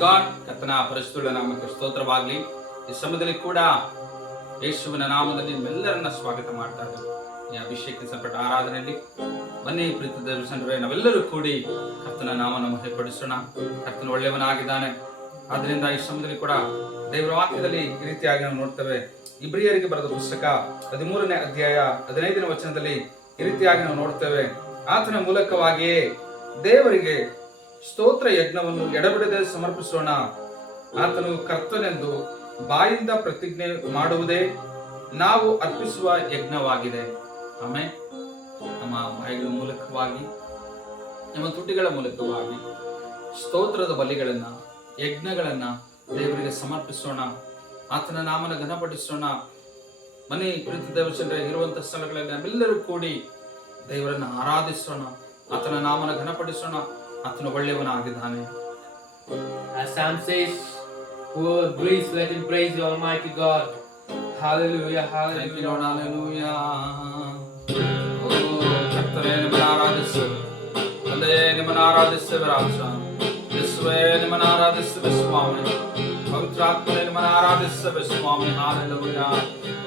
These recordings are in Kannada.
ಕರ್ತನ ಪರಿಶುದ್ಧ ನಾಮಕ್ಕೆ ಸ್ತೋತ್ರವಾಗಲಿ. ಈ ಸಮಯದಲ್ಲಿ ಕೂಡ ಯೇಸುವಿನ ನಾಮದಲ್ಲಿ ನಿಮ್ಮೆಲ್ಲರನ್ನ ಸ್ವಾಗತ ಮಾಡ್ತಾ ಇದ್ದೇವೆ. ಈ ಅಭಿಷೇಕಿಸಲ್ಪಟ್ಟ ಆರಾಧನೆಯಲ್ಲಿ ಬನ್ನಿ ಪ್ರೀತಿ ದೇವಸಂದ್ರೆ ನಾವೆಲ್ಲರೂ ಕೂಡಿ ಕರ್ತನ ನಾಮವನ್ನು ಮಹಿಮೆಪಡಿಸೋಣ. ಕರ್ತನ ಒಳ್ಳೆಯವನಾಗಿದ್ದಾನೆ. ಆದ್ರಿಂದ ಈ ಸಮಯದಲ್ಲಿ ಕೂಡ ದೇವರ ವಾಕ್ಯದಲ್ಲಿ ಈ ರೀತಿಯಾಗಿ ನಾವು ನೋಡ್ತೇವೆ. ಇಬ್ರಿಯರಿಗೆ ಬರೆದ ಪುಸ್ತಕ 13ನೇ ಅಧ್ಯಾಯ 15ನೇ ವಚನದಲ್ಲಿ ಈ ರೀತಿಯಾಗಿ ನಾವು ನೋಡ್ತೇವೆ. ಆತನ ಮೂಲಕವಾಗಿಯೇ ದೇವರಿಗೆ ಸ್ತೋತ್ರ ಯಜ್ಞವನ್ನು ಎಡಬಿಡದೆ ಸಮರ್ಪಿಸೋಣ. ಆತನು ಕರ್ತನೆಂದು ಬಾಯಿಂದ ಪ್ರತಿಜ್ಞೆ ಮಾಡುವುದೇ ನಾವು ಅರ್ಪಿಸುವ ಯಜ್ಞವಾಗಿದೆ. ಆಮೇಲೆ ನಮ್ಮ ಬಾಯಿಗಳ ಮೂಲಕವಾಗಿ, ನಮ್ಮ ತುಟಿಗಳ ಮೂಲಕವಾಗಿ ಸ್ತೋತ್ರದ ಬಲಿಗಳನ್ನ, ಯಜ್ಞಗಳನ್ನ ದೇವರಿಗೆ ಸಮರ್ಪಿಸೋಣ. ಆತನ ನಾಮನ ಘನಪಡಿಸೋಣ. ಮನೆ ಪ್ರೀತಿ ದೇವಚಂದ್ರ ಇರುವಂತಹ ಸ್ಥಳಗಳಲ್ಲಿ ನಾವೆಲ್ಲರೂ ಕೂಡಿ ದೇವರನ್ನ ಆರಾಧಿಸೋಣ. ಆತನ ನಾಮನ ಘನಪಡಿಸೋಣ. ಆತನು ಒಳ್ಳೆಯವನಾಗಿದ್ದಾನೆ. As Psalm says, whoever breathes, let him praise the Almighty God. Hallelujah, hallelujah. Thank you, Lord, hallelujah. ಕರ್ತನೇ ನಿಮ್ಮನ್ನು ಆರಾಧಿಸುವೆ, ತಂದೆಯೇ ನಿಮ್ಮನ್ನು ಆರಾಧಿಸುವೆ ರಾಜ. ಯೇಸುವೇ ನಿಮ್ಮನ್ನು ಆರಾಧಿಸುವೆ ಸ್ವಾಮಿ. ಪವಿತ್ರಾತ್ಮನೇ ನಿಮ್ಮನ್ನು ಆರಾಧಿಸುವೆ ಸ್ವಾಮಿ. ಹಲ್ಲೆಲೂಯಾ.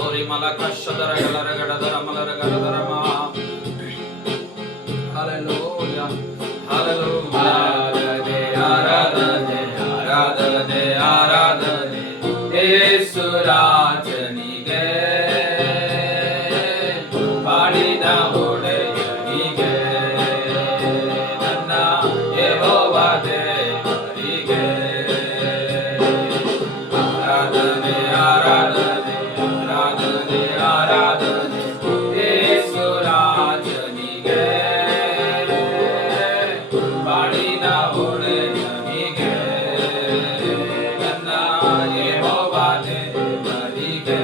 ಓರಿ ಮಲಕ ಶದರ ಗಲರ ಗಡದರ ಮಲರ ಗಡದರ ಮಾ. ಹಲ್ಲೆಲೂಯಾ. ಆರಾಧನೆ ಆರಾಧನೆ ಆರಾಧನೆ ಆರಾಧನೆ ಯೇಸು ರಾಜನಿಗೆ, ಬಾಳಿನ ಒಡೆಯನಿಗೆ, ನನ್ನ ಯೆಹೋವ ದೇವರಿಗೆ. ಆರಾಧನೆ ಆರಾಧನೆ ಆರಾಧನೆ ಆರಾಧನೆ ಯೇಸು ರಾಜನಿಗೆ, ಬಾಳಿನ ಒಡೆಯನಿಗೆ, ನನ್ನ ಯೆಹೋವ ದೇವರಿಗೆ.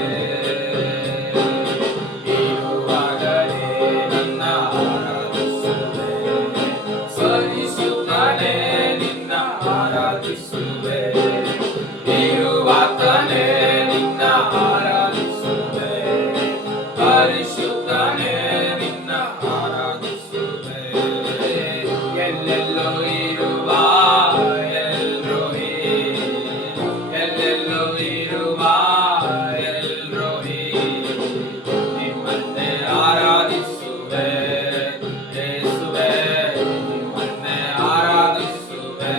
ಇರುವಾಗಲೇ ನಿನ್ನ ಆರಾಧಿಸುವೆ, ಸಹಿಸುತ್ತಾನೆ ನಿನ್ನ ಆರಾಧಿಸುವೆ. ಇರುವಾತನೇ ನಿನ್ನ ಆರಾಧಿಸುವೆ, ಪರಿಶುದ್ಧನೇ ನಿನ್ನ ಆರಾಧಿಸುವೆ. ಎಲ್ಲೆಲ್ಲೋ ಇರುವ ಎಲ್ರೋಹಿ, ಎಲ್ಲೆಲ್ಲೋ ಇರುವ ಎಲ್ರೋಹಿ, ನಿಮ್ಮನ್ನೇ ಆರಾಧಿಸುವೆ ಯೇಸುವೆ, ನಿಮ್ಮನ್ನೇ ಆರಾಧಿಸುವೆ.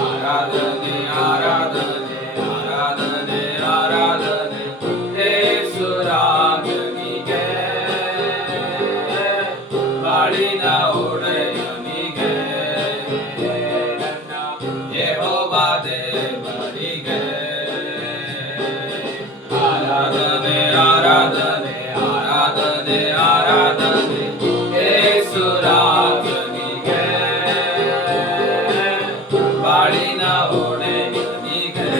ಆರಾಧನೆ ಆರಾಧನೆ ಆರಾಧನೆ ಆರಾಧನೆ ಯೇಸು ರಾಜನಿಗೆ, ಬಾಳಿನ ಒಡೆಯನಿಗೆ, ನನ್ನ ಯೆಹೋವ ದೇವರಿಗೆ. ಆರಾಧನೆ ಆರಾಧನೆ ಆರಾಧನೆ ಆರಾಧನೆ ಯೇಸು ರಾಜನಿಗೆ, ಬಾಳಿನ ಒಡೆಯನಿಗೆ,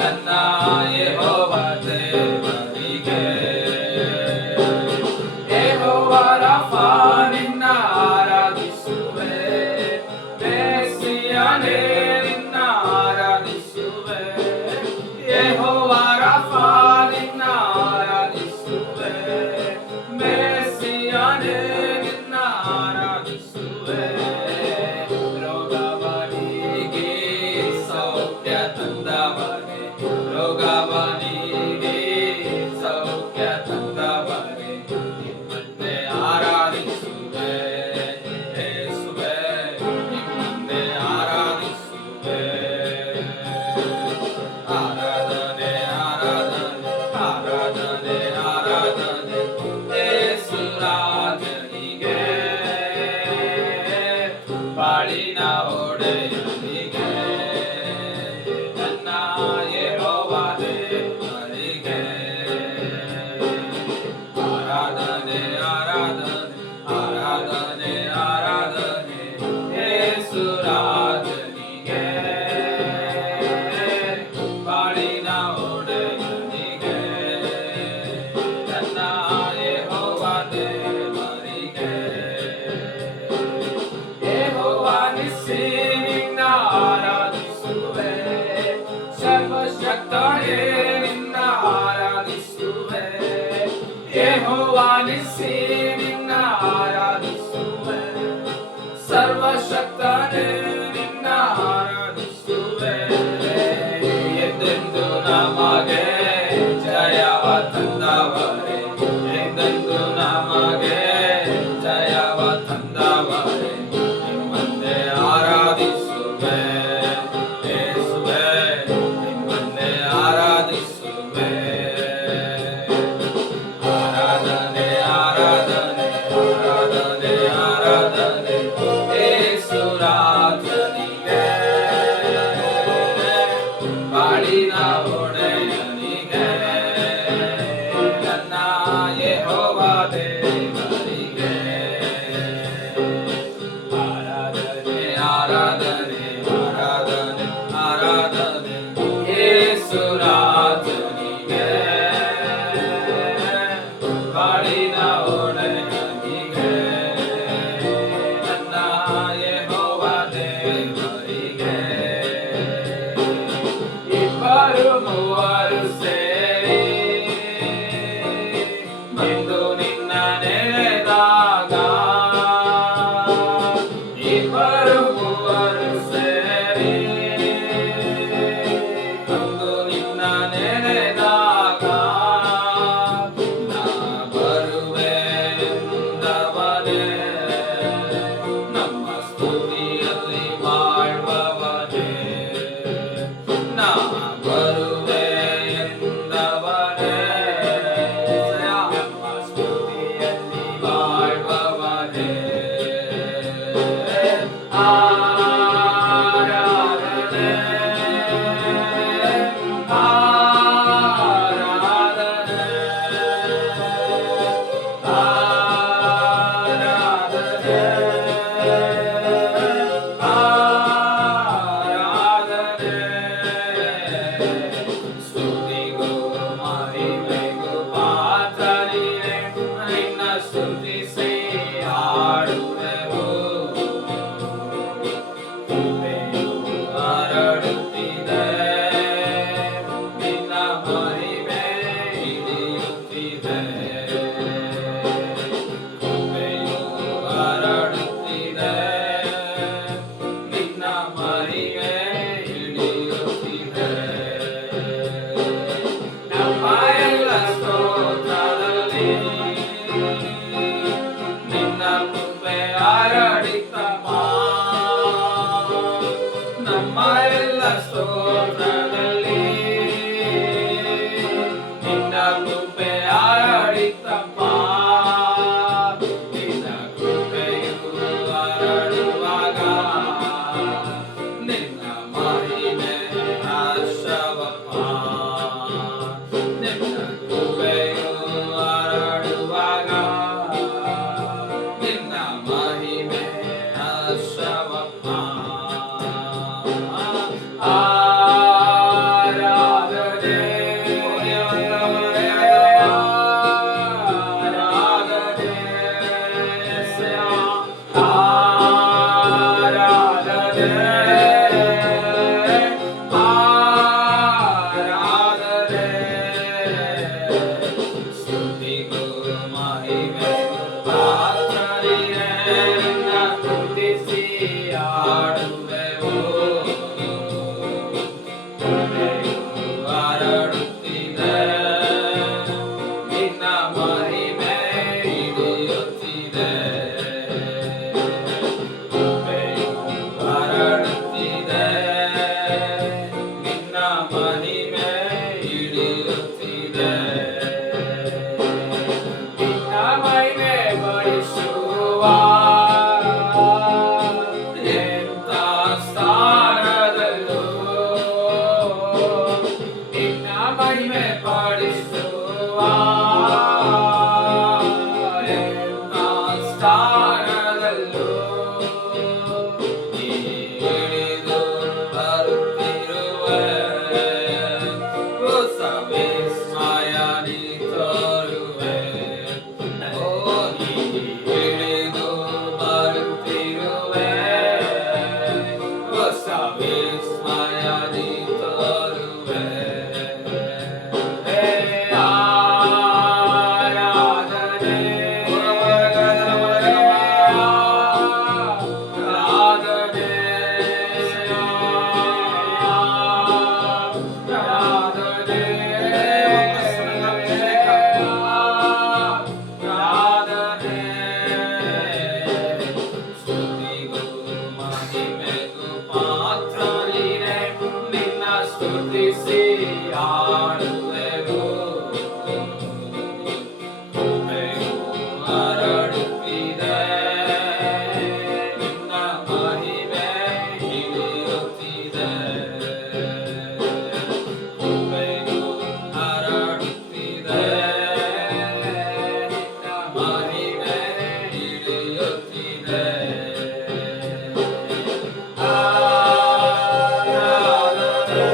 ನನ್ನ ಯೆಹೋವ ದೇವರಿಗೆ. ಯೆಹೋವ ರಾಫಾ ನಿನ್ನ ಆರಾಧಿಸುವೆ, ಮೆಸ್ಸಿಯನೇ ನಿನ್ನ ಆರಾಧಿಸುವೆ. ಯೆಹೋವ ರಾಫಾ ನಿನ್ನ ಆರಾಧಿಸುವೆ, ಮೆಸ್ಸಿಯನೇ ನಿನ್ನ ಆರಾಧಿಸುವೆ. ರೋಗವನಿಗೆ ಸೌಖ್ಯ ತಂದವನೇ, ರೋಗವನಿಗೆ ಸೌಖ್ಯ ತಂದವನೇ, ನಿಮ್ಮನ್ನೇ ಆರಾಧಿಸುವೆ ಯೇಸುವೆ, ನಿಮ್ಮನ್ನೇ ಆರಾಧಿಸುವೆ. ಆರಾಧನೆ ಆರಾಧನೆ ಆರಾಧನೆ ಆರಾಧನೆ ಯೇಸು ರಾಜನಿಗೆ, ಬಾಳಿನ ಒಡೆಯನಿಗೆ, ನನ್ನ ಯೆಹೋವ ದೇವರಿಗೆ. ಆರಾಧನೆ ಆರಾಧನೆ ಆರಾಧನೆ ಆರಾಧನೆ ಯೇಸು ರಾಜನಿಗೆ, ಬಾಳಿನ ಒಡೆಯನಿಗೆ, ನನ್ನ ಯೆಹೋವ ದೇವರಿಗೆ. ಯೆಹೋವ ನಿಸ್ಸಿ ನಿನ್ನ ಆರಾಧಿಸುವೆ, ಸರ್ವಶಕ್ತನೇ ನಿನ್ನ ಆರಾಧಿಸುವೆ. ಯೆಹೋವ ನಿಸ್ಸಿ ನಿನ್ನ ಆರಾಧಿಸುವೆ, ಸರ್ವಶಕ್ತನೇ ಇಬ್ಬರು ಮೂವರು ಸೇರಿ ಅಂದು ನಿನ್ನ ನೆನೆದಾಗ ನಾ ಬರುವೆ ಎಂದವನೇ, ನಮ್ಮ ಸ್ತುತಿಯಲ್ಲಿ ಬಾಳುವವನೇ. ನಾ ಬರುವೆ ಎಂದವನೇ, ನಮ್ಮ ಸ್ತುತಿಯಲ್ಲಿ ಬಾಳುವವನೇ. ಆರಾಧನೆ ಆರಾಧನೆ ಆರಾಧನೆ ಆರಾಧನೆ. ಸ್ತುತಿಗೂ ಮಹಿಮೆಗೂ ಪಾತ್ರನಿಗೆ ನಿನ್ನ ಸ್ತುತಿಸಿ ಆಡುವೆವು. ಕೃಪೆಯು ಹರಡುತ್ತಿದೆ, ನಿನ್ನ ಮಹಿಮೆ ಹಿಡಿಯುತ್ತಿದೆ. ಕೃಪೆಯು ಹರಡುತ್ತಿದೆ, ನಿನ್ನ ಮಹಿಮೆ ಹಿಡಿಯುತ್ತಿದೆ. ನಮ್ಮ ಎಲ್ಲ ಸ್ತೋತ್ರದಲ್ಲಿ ನಿನ್ನ ಕೃಪೆ ಹರಡಿತಮ್ಮ. ನಮ್ಮ ಎಲ್ಲ ಸ್ತೋತ್ರದಲ್ಲಿ ನಿನ್ನ ಕೃಪೆ ಹರಡಿತಮ್ಮ. ನಿನ್ನ ಕೃಪೆಯು ಹರಡುವಾಗ ನಿನ್ನ ಮಹಿಮೆ ಹರ್ಷವಪ್ಪ. ನಿನ್ನ ಕೃಪೆಯು ಹರಡುವಾಗ ನಿನ್ನ ಮಹಿಮೆ ಹರ್ಷವಪ್ಪ. ಆರಾಧನೆ ಆರಾಧನೆ ಆರಾಧನೆ ಆರಾಧನೆ. ಸ್ತುತಿಗೂ ಮಹಿಮೆಗೂ ಪಾತ್ರನಿಗೆ ನಿನ್ನ ಸ್ತುತಿಸಿ ಆಡುವೆವು. ಕೃಪೆಯು ಹರಡುತ್ತಿದೆ, ನಿನ್ನ ಮಹಿಮೆ ಹಿಡಿಯುತ್ತಿದೆ. ಕೃಪೆಯು ಹರಡುತ್ತಿದೆ, ನಿನ್ನ ಮಹಿಮೆ ಹಿಡಿಯುತ್ತಿದೆ. ನಿನ್ನ ಮಹಿಮೆ ಬಯಸುವ ಎಂಥ ಸ್ಥಾನದಲ್ಲೂ ನಿನ್ನ ಮಹಿಮೆ ಪಡಿಸುವ ಎಂಥ ಸ್ಥಾನದಲ್ಲೂ ನೀ ಇಳಿದು ಬರುತ್ತಿರುವೆ. ಹೊಸ ವಿಸ್ಮಯ ನೀ ತೋರುವೆ. ಓ ನೀ ಇಳಿದು ಬರುತ್ತಿರುವೆ, ಹೊಸ ವಿಸ್ಮಯ ನೀ ತೋರುವೆ. ಆರಾಧನೆ ಆರಾಧನೆ ಆರಾಧನೆ ಆರಾಧನೆ. ಸ್ತುತಿಗೂ ಮಹಿಮೆಗೂ ಪಾತ್ರನಿಗೆ ನಿನ್ನ ಸ್ತುತಿಸಿ ಆಡುವೆವು. ಕೃಪೆಯು ಹರಡುತ್ತಿದೆ, ನಿನ್ನ ಮಹಿಮೆ ಹಿಡಿಯುತ್ತಿದೆ. ಕೃಪೆಯು ಹರಡುತ್ತಿದೆ, ನಿನ್ನ ಮಹಿಮೆ ಹಿಡಿಯುತ್ತಿದೆ. ಆರಾಧನೆ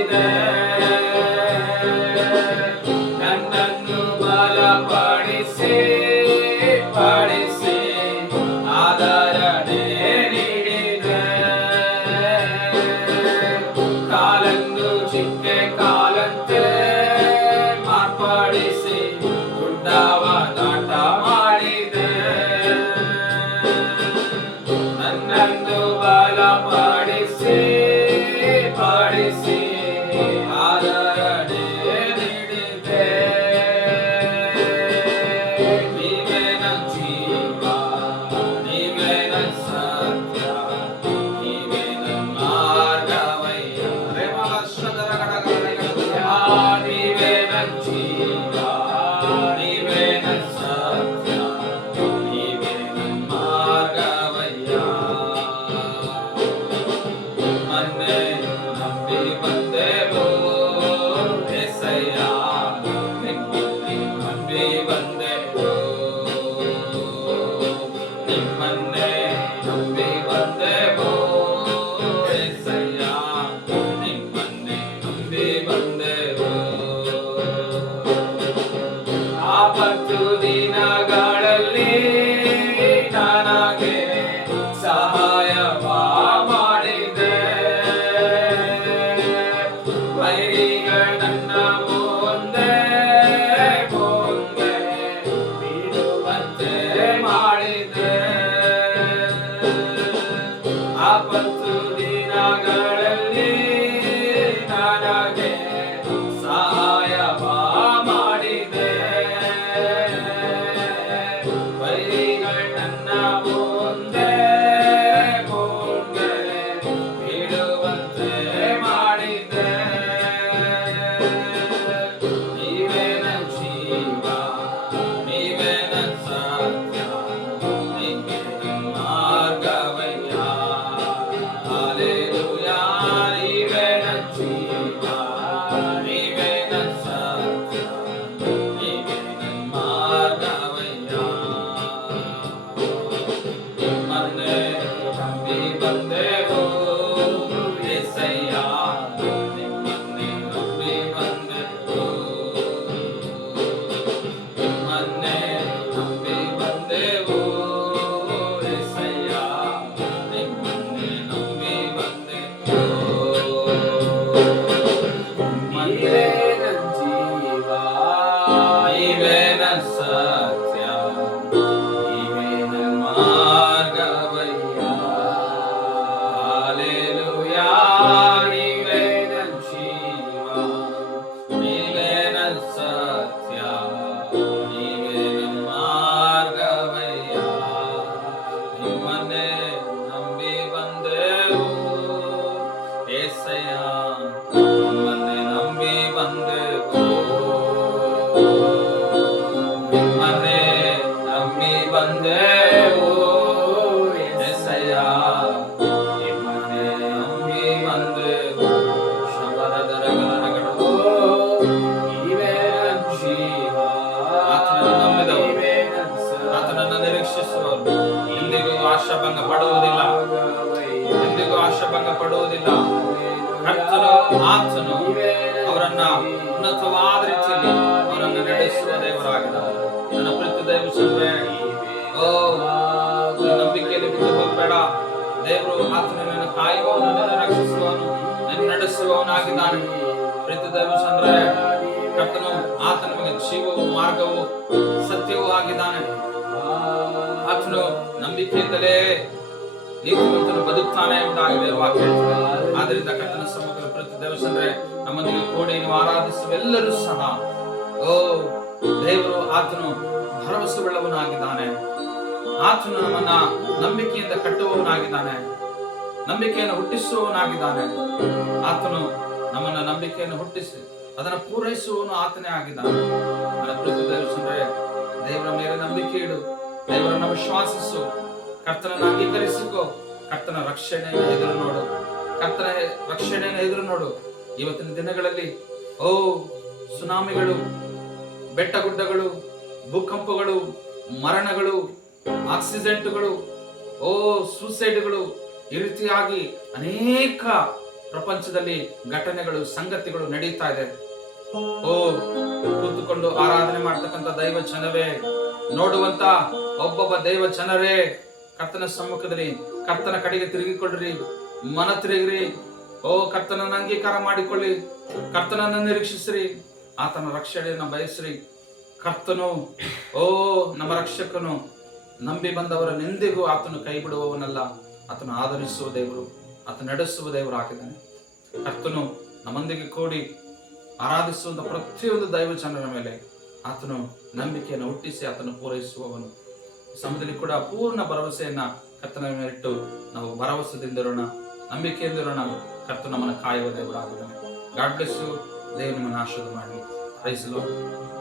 ನೀಡಿದೆ. ನನ್ನನ್ನು ಬಲಪಡಿಸಿ ಪಡಿಸಿ ಆದರಣೆ ನೀಡಿದೆ. ಕಾಲಂದು ಚಿಕ್ಕೆ ಕಾಲಂತೆ ಮಾರ್ಪಡಿಸಿ ಗುಡ್ಡವ ದಾಟ ಮಾಡಿದೆ. ನನ್ನನ್ನು ಬಲಪಡಿಸಿ ಪಡಿಸಿ ಆದರಣೆ ನೀಡಿದೆ. ನೀವೇ ನನ್ನ ಜೀವ, ನೀವೇ ನನ್ನ ಸತ್ಯ, ನೀವೇ ನನ್ನ ಮಾರ್ಗವಯ್ಯ. ನೀವೇ ನನ್ನ ಜೀವ, ನೀವೇ ನನ್ನ ಸತ್ಯ, ನೀವೇ ನನ್ನ ಮಾರ್ಗವಯ್ಯ. ನಿಮ್ಮನ್ನೇ ನಂಬಿ ಬಂದೆವು ಏಸಯ್ಯ, ನಿಮ್ಮನ್ನೇ ನಂಬಿ ಬಂದೆವು. ನಿಮ್ಮನ್ನೇ ನಂಬಿ ಬಂದೆವು ಏಸಯ್ಯ, ನಿಮ್ಮನ್ನೇ ನಂಬಿ ಬಂದೆವು. ಆಪತ್ತು ದಿನಗಳಲ್ಲಿ ನನಗೆ ಸಹಾಯವ ಮಾಡಿದೆ. ವೈರಿಗಳನ್ನ ಮುಂದೆ ಮುಂದೆ ಬಿಡುವಂತೆ ಮಾಡಿದೆ. ಆಪತ್ತು ದಿನಗಳಲ್ಲಿ ನನಗೆ ಸಹಾಯವ ಮಾಡಿದೆ. ವೈರಿಗಳನ್ನ ಮುಂದೆ ಮುಂದೆ ಬಿಡುವಂತೆ ಮಾಡಿದೆ. ನೀವೇ ನನ್ನ ಜೀವ, ನೀವೇ ನನ್ನ ಸತ್ಯ, ನೀವೇ ನನ್ನ ಮಾರ್ಗವಯ್ಯ. ಹಾಲೆಲೂಯಾ. ನೀವೇ ನನ್ನ ಜೀವ, ನೀವೇ ನನ್ನ ಸತ್ಯ, ನೀವೇ ನನ್ನ ಮಾರ್ಗವಯ್ಯ. ನಿಮ್ಮನ್ನೇ ನಂಬಿ ಬಂದೆವು ಏಸಯ್ಯ, ನಿಮ್ಮನ್ನೇ ನಂಬಿ ಬಂದೆವು. ನಿಮ್ಮನ್ನೇ ನಂಬಿ ಬಂದೆವು ಏಸಯ್ಯ, ನಿಮ್ಮನ್ನೇ ನಂಬಿ ಬಂದೆವು. ನೀವೇ ನನ್ನ ಜೀವ, ನೀವೇ ನನ್ನ ಸತ್ಯ, ನೀವೇ ನನ್ನ ಮಾರ್ಗವಯ್ಯ. ಹಾಲೆಲೂಯಾ. ನೀವೇ ನನ್ನ ಜೀವ, ನೀವೇ ನನ್ನ ಸತ್ಯ, ನೀವೇ ನನ್ನ ಮಾರ್ಗವಯ್ಯ. ನಿಮ್ಮನ್ನೇ ನಂಬಿ ಬಂದೆವು ಏಸಯ್ಯ, ನಿಮ್ಮನ್ನೇ ನಂಬಿ ಬಂದೆವು. ನಿಮ್ಮನ್ನೇ ನಂಬಿ ಬಂದೆವು ಏಸಯ್ಯ, ನಿಮ್ಮನ್ನೇ ನಂಬಿ ಬಂದೆವು. ಶಬರದರಗಲನಗಳು. ನೀವೇ ನನ್ನ ಜೀವ, ಆತನನ್ನು ನಂಬಿದವರು, ನೀವೇ ನನ್ನ ಸತ್ಯ, ಆತನನ್ನು ನಿರೀಕ್ಷಿಸುವವರು ಎಂದಿಗೂ ಆಶಾಭಂಗ ಪಡುವುದಿಲ್ಲ, ಎಂದಿಗೂ ಆಶಾಭಂಗ ಪಡುವುದಿಲ್ಲ. ಕರ್ತನು ಆತನು ಅವರನ್ನ ಉನ್ನತವಾದ ರೀತಿಯಲ್ಲಿ ಅವರನ್ನು ನಡೆಸುವ ದೇವರಾಗಿದ್ದಾನೆ. ನನ್ನ ಪ್ರೀತಿ ದೈವಜನರೇ, ಓ ನಂಬಿಕೆಯಲ್ಲಿ ಬಿಟ್ಟು ಹೋಗಬೇಡ. ದೇವರು ಆತನು ನಿನ್ನ ಕಾಯುವವನು, ನಿನ್ನ ರಕ್ಷಿಸುವವನು, ನಿನ್ನ ನಡೆಸುವವನಾಗಿದ್ದಾನೆ. ಪ್ರೀತಿ ದೈವಜನರೇ, ಕರ್ತನು ಆತ ನಮಗೆ ಜೀವವು ಮಾರ್ಗವು ಸತ್ಯವೂ ಆಗಿದ್ದಾನೆ. ಆತನು ನಂಬಿಕೆಯಿಂದಲೇ ನೀತಿವಂತನು ಬದುಕ್ತಾನೆ ಎಂಬುದಾಗಿದೆ ವಾಕ್ಯ. ಆದ್ದರಿಂದ ಕರ್ತನ ಸಮ್ಮುಖದ ಪ್ರತಿ ದೇವಸಂದ್ರೆ ನಮ್ಮೊಂದಿಗೆ ಕೂಡಿ ನೀವು ಆರಾಧಿಸುವ ಎಲ್ಲರೂ ಸಹ ಓ ದೇವರು ಆತನು ಭರವಸೆಯುಳ್ಳವನಾಗಿದ್ದಾನೆ. ಆತನು ನಮ್ಮನ್ನ ನಂಬಿಕೆಯಿಂದ ಕಟ್ಟುವವನಾಗಿದ್ದಾನೆ, ನಂಬಿಕೆಯನ್ನು ಹುಟ್ಟಿಸುವವನಾಗಿದ್ದಾನೆ. ಆತನು ನಮ್ಮನ್ನ ನಂಬಿಕೆಯನ್ನು ಹುಟ್ಟಿಸಿ ಅದನ್ನು ಪೂರೈಸುವವನು ಆತನೇ ಆಗಿದ್ದಾನೆ. ನನ್ನ ಪ್ರೀತಿ ದೇವಸಂದ್ರೆ ದೇವರ ಮೇಲೆ ನಂಬಿಕೆ ಇಡು, ದೇವರನ್ನು ವಿಶ್ವಾಸಿಸು, ಕರ್ತನನ್ನು ಅಂಗೀಕರಿಸಿಕೋ, ಕರ್ತನ ರಕ್ಷಣೆಯನ್ನು ಎದುರು ನೋಡು, ಕರ್ತನ ರಕ್ಷಣೆಯನ್ನು ಎದುರು ನೋಡು. ಇವತ್ತಿನ ದಿನಗಳಲ್ಲಿ ಓ ಸುನಾಮಿಗಳು, ಬೆಟ್ಟಗುಡ್ಡಗಳು, ಭೂಕಂಪಗಳು, ಮರಣಗಳು, ಆಕ್ಸಿಡೆಂಟ್ಗಳು, ಓ ಸೂಸೈಡ್ಗಳು, ಈ ರೀತಿಯಾಗಿ ಅನೇಕ ಪ್ರಪಂಚದಲ್ಲಿ ಘಟನೆಗಳು, ಸಂಗತಿಗಳು ನಡೀತಾ ಇದೆ. ಓ, ಕೂತುಕೊಂಡು ಆರಾಧನೆ ಮಾಡ್ತಕ್ಕಂಥ ದೈವ ಜನವೇ, ನೋಡುವಂತ ಒಬ್ಬೊಬ್ಬ ದೈವ ಜನರೇ, ಕರ್ತನ ಸಮ್ಮುಖದಲ್ಲಿ ಕರ್ತನ ಕಡೆಗೆ ತಿರುಗಿಕೊಳ್ಳ್ರಿ, ಮನ ತಿರುಗಿರಿ. ಓ, ಕರ್ತನನ್ನ ಅಂಗೀಕಾರ ಮಾಡಿಕೊಳ್ಳಿ, ಕರ್ತನನ್ನ ನಿರೀಕ್ಷಿಸ್ರಿ, ಆತನ ರಕ್ಷಣೆಯನ್ನ ಬಯಸ್ರಿ. ಕರ್ತನು, ಓ ನಮ್ಮ ರಕ್ಷಕನು, ನಂಬಿ ಬಂದವರನ್ನೆಂದಿಗೂ ಆತನು ಕೈ ಬಿಡುವವನಲ್ಲ. ಆತನು ಆದರಿಸುವ ದೇವರು, ಆತ ನಡೆಸುವ ದೇವರು ಆಗಿದ್ದಾನೆ. ಕರ್ತನು ನಮ್ಮೊಂದಿಗೆ ಕೂಡಿ ಆರಾಧಿಸುವಂತ ಪ್ರತಿಯೊಂದು ದೈವ ಜನರ ಮೇಲೆ ಆತನು ನಂಬಿಕೆಯನ್ನು ಹುಟ್ಟಿಸಿ ಆತನು ಪೂರೈಸುವವನು. ಸಮಯದಲ್ಲಿ ಕೂಡ ಪೂರ್ಣ ಭರವಸೆಯನ್ನ ಕರ್ತನ ಮೇಲಿಟ್ಟು ನಾವು ಭರವಸೆದಿಂದಿರೋಣ, ನಂಬಿಕೆಯಿಂದಿರೋಣ. ಕರ್ತನು ನಮ್ಮನ್ನು ಕಾಯುವ ದೇವರಾಗಿದ್ದಾನೆ. God bless you. ದೇವರು ನಿಮ್ಮನ್ನು ಆಶೀರ್ವಾದ ಮಾಡಲಿ. Praise the lord.